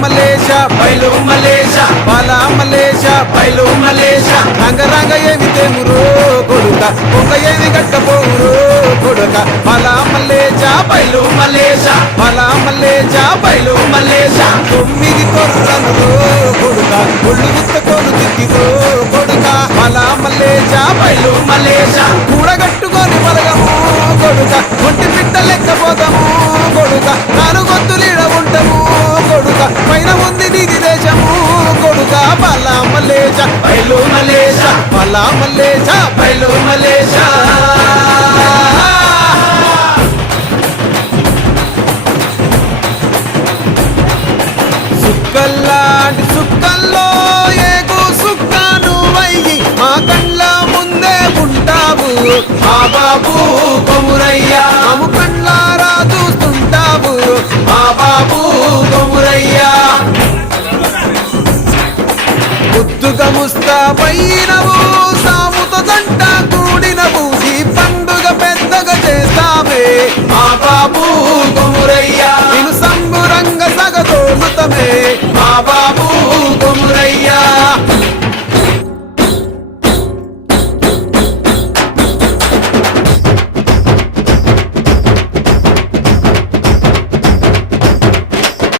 మలేష బయలు మలేష బాలా మలేష బయలు మలేష రంగ ఏమి తేమురో కొడుక పొంగ ఏమి గట్టపోవురో కొడుక బాలా మలేష బయలు మలేష బాలా మలేష బయలు మలేష 9 కొర్రలు కొడుక ఒళ్ళు గుత్తతోను తిట్టిరో కొడుక బాలా మలేష బయలు మలేష కూడగట్టుకొని బలగము కొడుక ఒంటి పిట్ట లెక్కపోతాము కొడుక నాలుగొత్తులీడ ఉంటాము కొడుక పైన ఉంది నీది దేశము కొడుక బాలా మలేష బయలు మలేష బాలా మలేష బయలు మలేష సుక్కల్లాంటి సుక్కల్లో ఏగు సుక్క నువ్వయ్యి మా కళ్ళ ముందే ఉంటావు మా బాబు కొమురయ్య మాము కళ్ళారా చూస్తుంటావు మా బాబు కొమురయ్య ముద్దుగా ముస్తాబైనవు